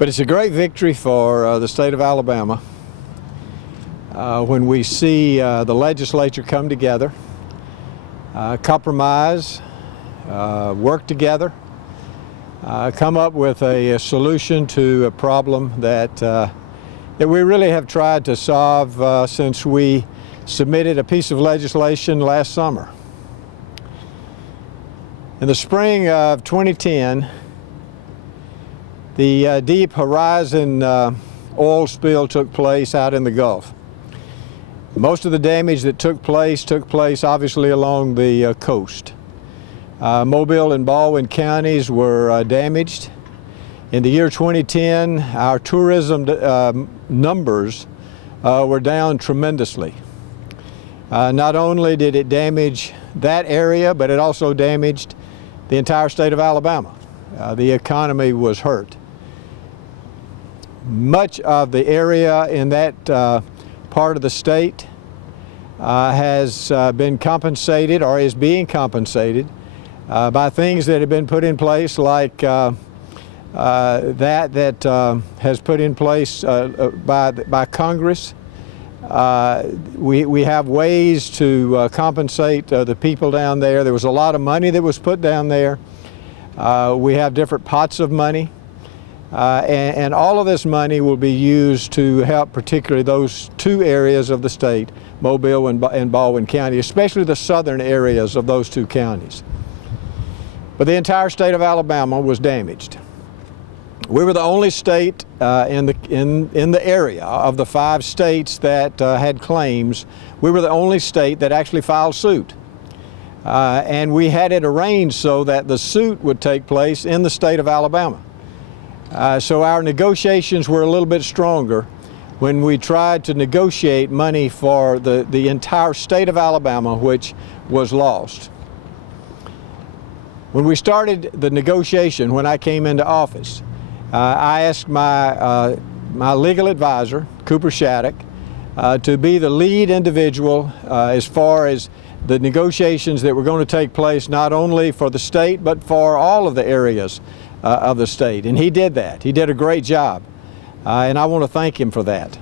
But it's a great victory for the state of Alabama when we see the legislature come together, compromise, work together, come up with a solution to a problem that we really have tried to solve since we submitted a piece of legislation last summer. In the spring of 2010, the Deep Horizon oil spill took place out in the Gulf. Most of the damage that took place obviously along the coast. Mobile and Baldwin counties were damaged. In the year 2010, our tourism numbers were down tremendously. Not only did it damage that area, but it also damaged the entire state of Alabama. The economy was hurt. Much of the area in that part of the state has been compensated or is being compensated by things that have been put in place, like that has put in place by Congress. We have ways to compensate the people down there. There was a lot of money that was put down there. We have different pots of money. And all of this money will be used to help particularly those two areas of the state, Mobile and Baldwin County, especially the southern areas of those two counties. But the entire state of Alabama was damaged. We were the only state in the area of the 5 states that had claims. We were the only state that actually filed suit. And we had it arranged so that the suit would take place in the state of Alabama. So our negotiations were a little bit stronger when we tried to negotiate money for the entire state of Alabama, which was lost. When we started the negotiation, when I came into office, I asked my legal advisor, Cooper Shattuck, to be the lead individual as far as the negotiations that were going to take place not only for the state but for all of the areas of the state. And he did that. He did a great job, and I want to thank him for that.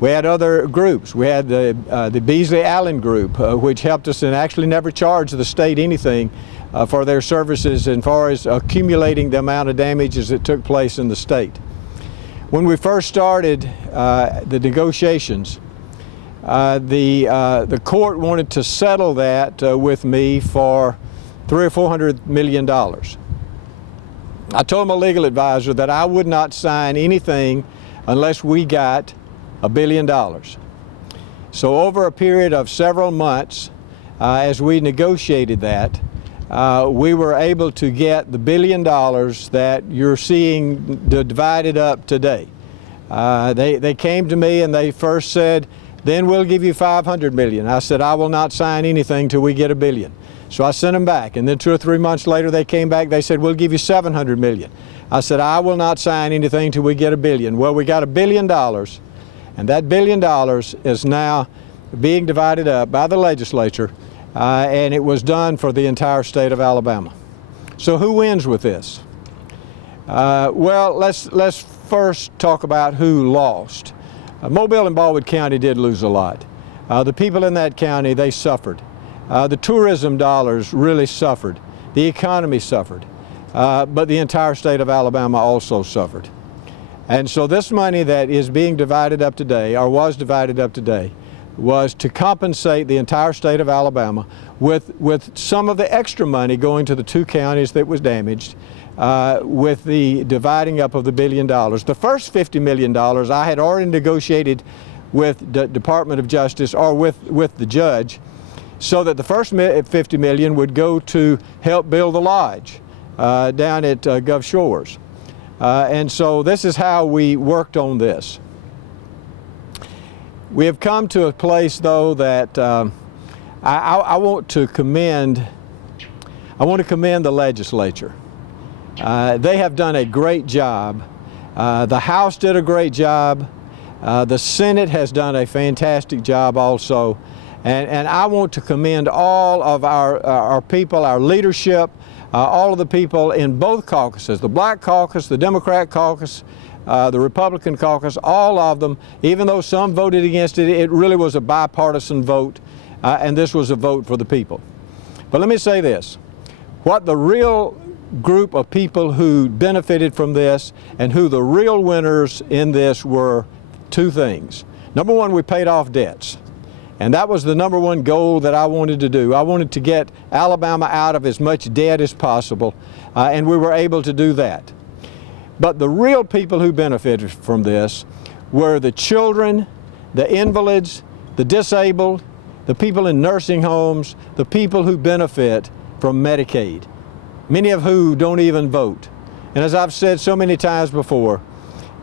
We had other groups. We had the Beasley Allen group, which helped us and actually never charged the state anything for their services as far as accumulating the amount of damages that took place in the state. When we first started the negotiations, the court wanted to settle that with me for $300 or $400 million. I told my legal advisor that I would not sign anything unless we got $1 billion. So over a period of several months, as we negotiated that, we were able to get the $1 billion that you're seeing divided up today. They came to me and they first said, then we'll give you $500 million. I said, I will not sign anything till we get $1 billion. So I sent them back, and then 2 or 3 months later they came back, they said, we'll give you $700 million. I said, I will not sign anything till we get $1 billion. Well, we got $1 billion, and that $1 billion is now being divided up by the legislature, and it was done for the entire state of Alabama. So who wins with this? Well, let's first talk about who lost. Mobile and Baldwin County did lose a lot. The people in that county, they suffered. The tourism dollars really suffered. The economy suffered. But the entire state of Alabama also suffered. And so this money that is being divided up today, or was divided up today, was to compensate the entire state of Alabama with some of the extra money going to the 2 counties that was damaged, with the dividing up of the $1 billion. The first $50 million I had already negotiated with the Department of Justice or with the judge, so that the first $50 million would go to help build the lodge down at Gulf Shores. And so this is how we worked on this. We have come to a place, though, that I want to commend the legislature. They have done a great job. The House did a great job. The Senate has done a fantastic job also. And I want to commend all of our people, our leadership, all of the people in both caucuses, the Black Caucus, the Democrat Caucus, the Republican caucus, all of them, even though some voted against it, it really was a bipartisan vote, and this was a vote for the people. But let me say this, what the real group of people who benefited from this and who the real winners in this were two things. Number one, we paid off debts. And that was the number one goal that I wanted to do. I wanted to get Alabama out of as much debt as possible, and we were able to do that. But the real people who benefited from this were the children, the invalids, the disabled, the people in nursing homes, the people who benefit from Medicaid, many of who don't even vote. And as I've said so many times before,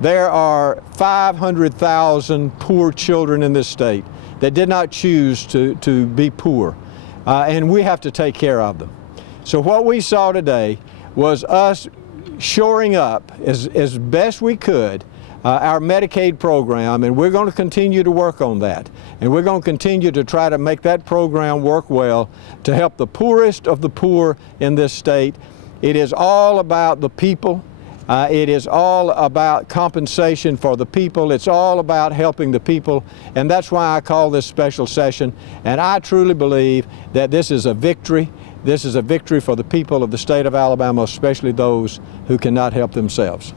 there are 500,000 poor children in this state that did not choose to be poor, and we have to take care of them. So what we saw today was us shoring up as best we could our Medicaid program, and we're going to continue to work on that. And we're going to continue to try to make that program work well to help the poorest of the poor in this state. It is all about the people. It is all about compensation for the people. It's all about helping the people, and that's why I call this special session. And I truly believe that this is a victory. This is a victory for the people of the state of Alabama, especially those who cannot help themselves.